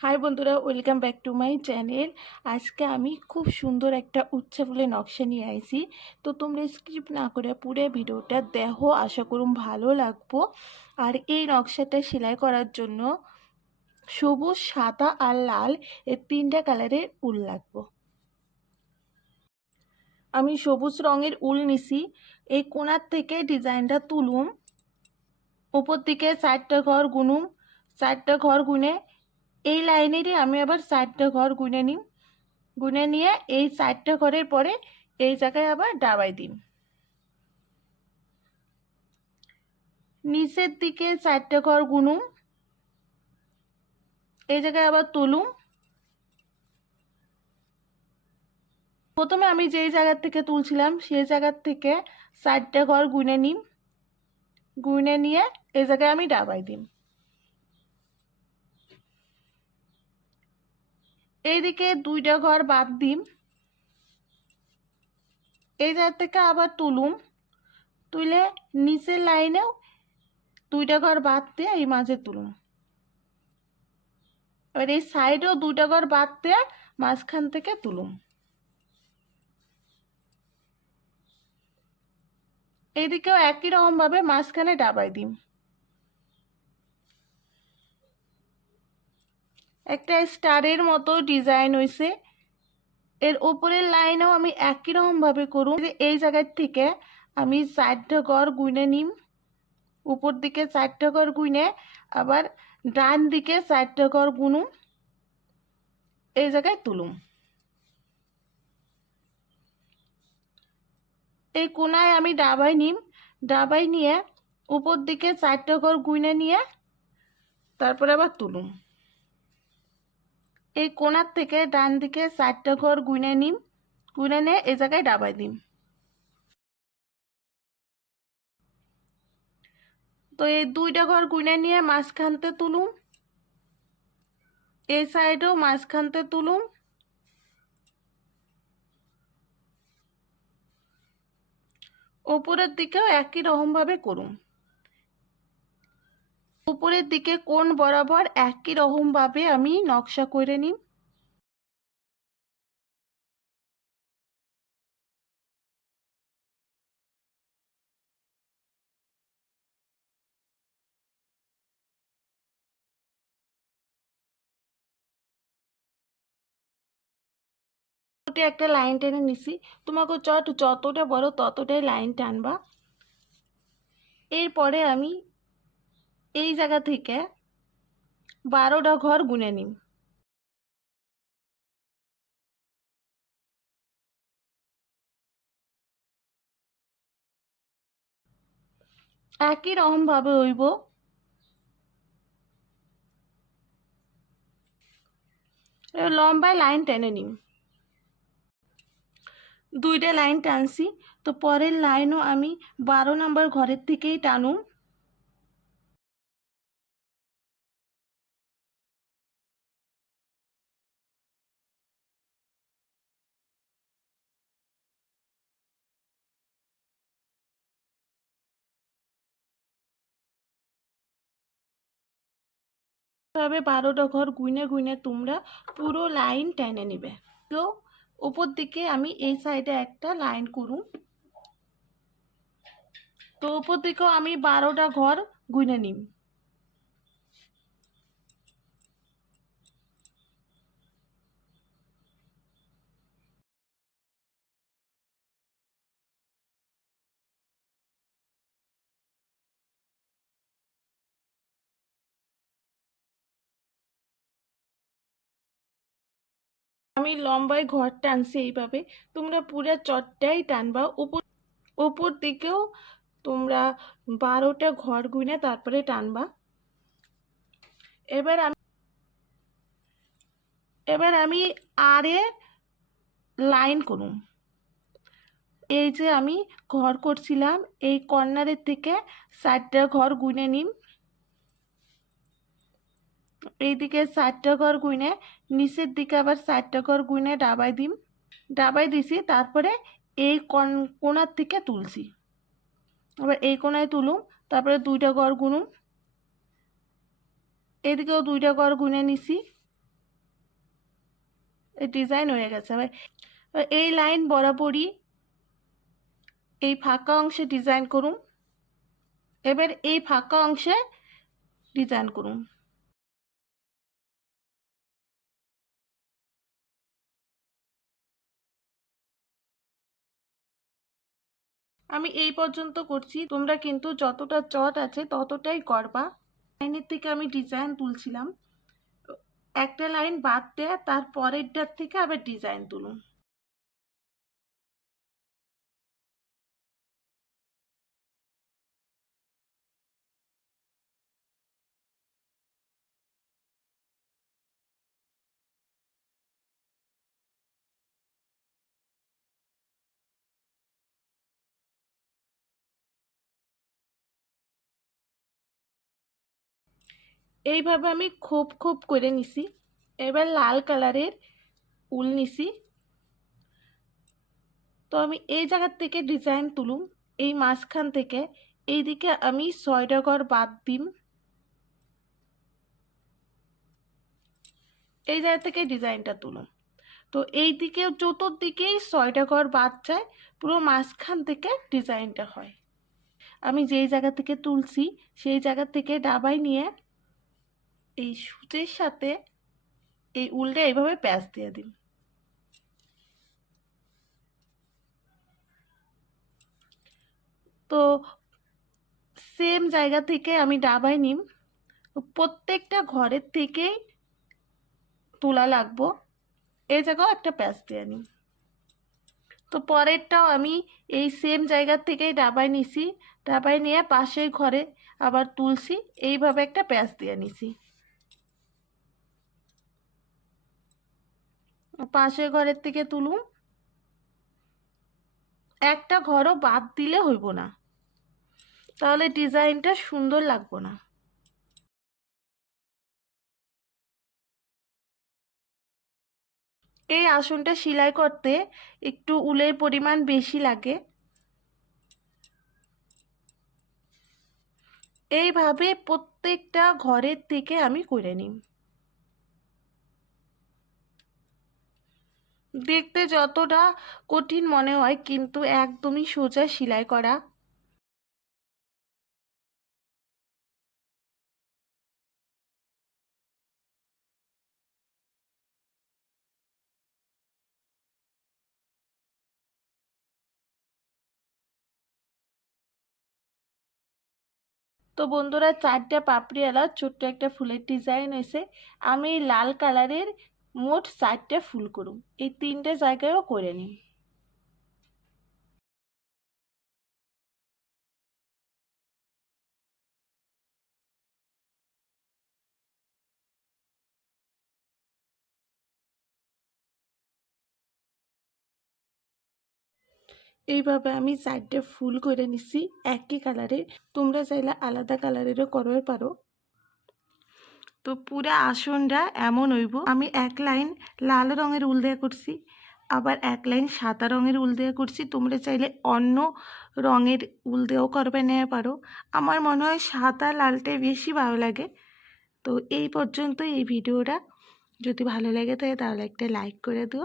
High বন্ধুরা, welcome back to my channel. আজকে আমি খুব সুন্দর একটা উচ্ছা ফুলের নকশা নিয়ে আইছি। তো তোমরা স্কিপ না করে পুরো ভিডিওটা দেখো, আশা করুম ভালো লাগবো। আর এই নকশাটা সেলাই করার জন্য সবুজ, সাদা আর লাল এই তিনটা কালারের উল লাগবো। আমি সবুজ রঙের উল নিছি। এই কোণার থেকে ডিজাইনটা তুলুম, উপর দিকে 4টা ঘর গুনুম, 4টা ঘর গুনে এই লাইনেরই আমি আবার 4টা ঘর গুনে নিই। গুনে নিয়ে এই 4টা ঘরের পরে এই জায়গায় আবার ডাবাই দিন। নিচের দিকে 4টা ঘর গুনুম, এই জায়গায় আবার তুলুম। প্রথমে আমি যেই জায়গার থেকে তুলছিলাম সেই জায়গার থেকে 4টা ঘর গুনে নিন। গুনে নিয়ে এই জায়গায় আমি ডাবাই দিন। এইদিকে 2টা ঘর বাদ দিন। এই জায়গা থেকে আবার তুলুম, তুলে নিচের লাইনেও 2টা ঘর বাদ দিয়ে এই মাঝে তুলুম। এবার এই সাইডেও 2টা ঘর বাদ দিয়ে মাঝখান থেকে তুলুম। এইদিকেও একই রকম ভাবে মাঝখানে ডাবাই দিন। একটা স্টারের মতো ডিজাইন হইছে। এর উপরের লাইনেও আমি একই রকম ভাবে করুম। এই জায়গার থেকে আমি 4টা ঘর গুনে নিম, উপর দিকে 4টা ঘর গুনে আবার ডান দিকে 4টা ঘর গুনুম, এই জায়গায় তুলুম। এই কোনায় আমি ডাবাই নিম, ডাবাই নিয়ে উপর দিকে 4টা ঘর গুনে নিয়ে তারপরে আবার তুলুম। এই কোনার থেকে ডান দিকে 4টা ঘর গুনে নিম, গুনে নিয়ে এই জায়গায় ডাবাই দিম। তো এই 2টা ঘর গুনে নিয়ে মাঝখানতে তুলুম, এই সাইডেও মাঝখানতে তুলুম। উপরের দিকেও একই রকম ভাবে করুন। উপরের দিকে কোণ বরাবর একই রকম ভাবে আমি নকশা করে নিই। একটা লাইন টেনে নিছি, তোমাকে যতটা বড় ততটাই লাইন টানবা। এরপরে আমি এই জায়গা থেকে 12টা ঘর গুনে নিই। একই রকম ভাবে হইব। লম্বায় লাইন টেনে নিই। 2টা লাইন টানছি, তো পরের লাইনও আমি 12 নম্বর ঘরের থেকেই টানুম। ভাবে 12টা ঘর গুনে গুনে তোমরা পুরো লাইন টেনে নিবে। তো উপর দিকে আমি এই সাইডে একটা লাইন করুম। তো উপর দিকেও আমি 12টা ঘর গুনে নিম। আমি লম্বায় ঘর টানছি এইভাবে, তোমরা পুরো চটটাই টানবা। উপর দিকেও তোমরা 12টা ঘর গুনে তারপরে টানবা। এবার আমি আরে লাইন করুম। এই যে আমি ঘর করছিলাম, এই কর্নারের থেকে 4টা ঘর গুনে নিম। এইদিকে 4টা ঘর গুনে নিচের দিকে আবার 4টা ঘর গুনে ডাবাই দিম। ডাবাই দিছি, তারপরে এই কোণার থেকে তুলছি, আবার এই কোণায় তুলুম। তারপরে 2টা ঘর গুনুম, এদিকেও 2টা ঘর গুনে নিছি। ডিজাইন হয়ে গেছে। এই লাইন বরাবরই এই ফাঁকা অংশে ডিজাইন করুন। এবার এই ফাঁকা অংশে ডিজাইন করুন। আমি এই পর্যন্ত করছি, তোমরা কিন্তু যতটা চট আছে ততটাই করবা। লাইনের থেকে আমি ডিজাইন তুলছিলাম, একটা লাইন বাদ দেয়া তার পরেরটার থেকে আবার ডিজাইন তুলুন। এইভাবে আমি খোপ খোপ করে নিছি। এবার লাল কালারের উল নিছি। তো আমি এই জায়গার থেকে ডিজাইন তুলুম, এই মাঝখান থেকে এইদিকে আমি 6টা ঘর বাদ দিম। এই জায়গা থেকে ডিজাইনটা তুলুম। তো এই দিকে চতুর্দিকেই 6টা ঘর বাদ যায়, পুরো মাঝখান থেকে ডিজাইনটা হয়। আমি যেই জায়গা থেকে তুলছি সেই জায়গা থেকে ডাবাই নিয়ে এই সুচের সাথে এই উলটা এইভাবে প্যাঁচ দিয়ে দিন। তো সেম জায়গা থেকে আমি ডাবাই নিম, প্রত্যেকটা ঘরের থেকেই তোলা লাগবো। এই জায়গাও একটা প্যাঁচ দিয়ে নিই। তো পরেরটাও আমি এই সেম জায়গার থেকেই ডাবাই নিছি, ডাবাই নিয়ে পাশের ঘরে আবার তুলছি, এইভাবে একটা প্যাঁচ দিয়ে নিছি। পাশের ঘরের থেকে তুলুন, একটা ঘরও বাদ দিলে হইব না, তাহলে ডিজাইনটা সুন্দর লাগবে না। এই আসনটা সেলাই করতে একটু উলের পরিমাণ বেশি লাগে। এইভাবে প্রত্যেকটা ঘরের থেকে আমি করে নিই। দেখতে যতটা কঠিন মনে হয় কিন্তু একদমই সোজা সেলাই করা। তো বন্ধুরা, 4টা পাপড়িওয়ালা ছোট্ট একটা ফুলের ডিজাইন হয়েছে। আমি লাল কালারের মোট 4টা ফুল করুম, এই 3টে জায়গায়ও করে নিই। এইভাবে আমি 4টে ফুল করে নিছি একই কালারের, তোমরা চাইলে আলাদা কালারেরও করতে পারো। তো পুরা আসনটা এমন হইব। আমি এক লাইন লাল রঙের উল দেয়া করছি, আবার এক লাইন সাদা রঙের উল দেয়া করছি। তোমরা চাইলে অন্য রঙের উল দিয়েও করবে নিতে পারো। আমার মনে হয় সাদা লালটাই বেশি ভালো লাগে। তো এই পর্যন্ত এই ভিডিওটা যদি ভালো লাগে থাকে তাহলে একটা লাইক করে দিও।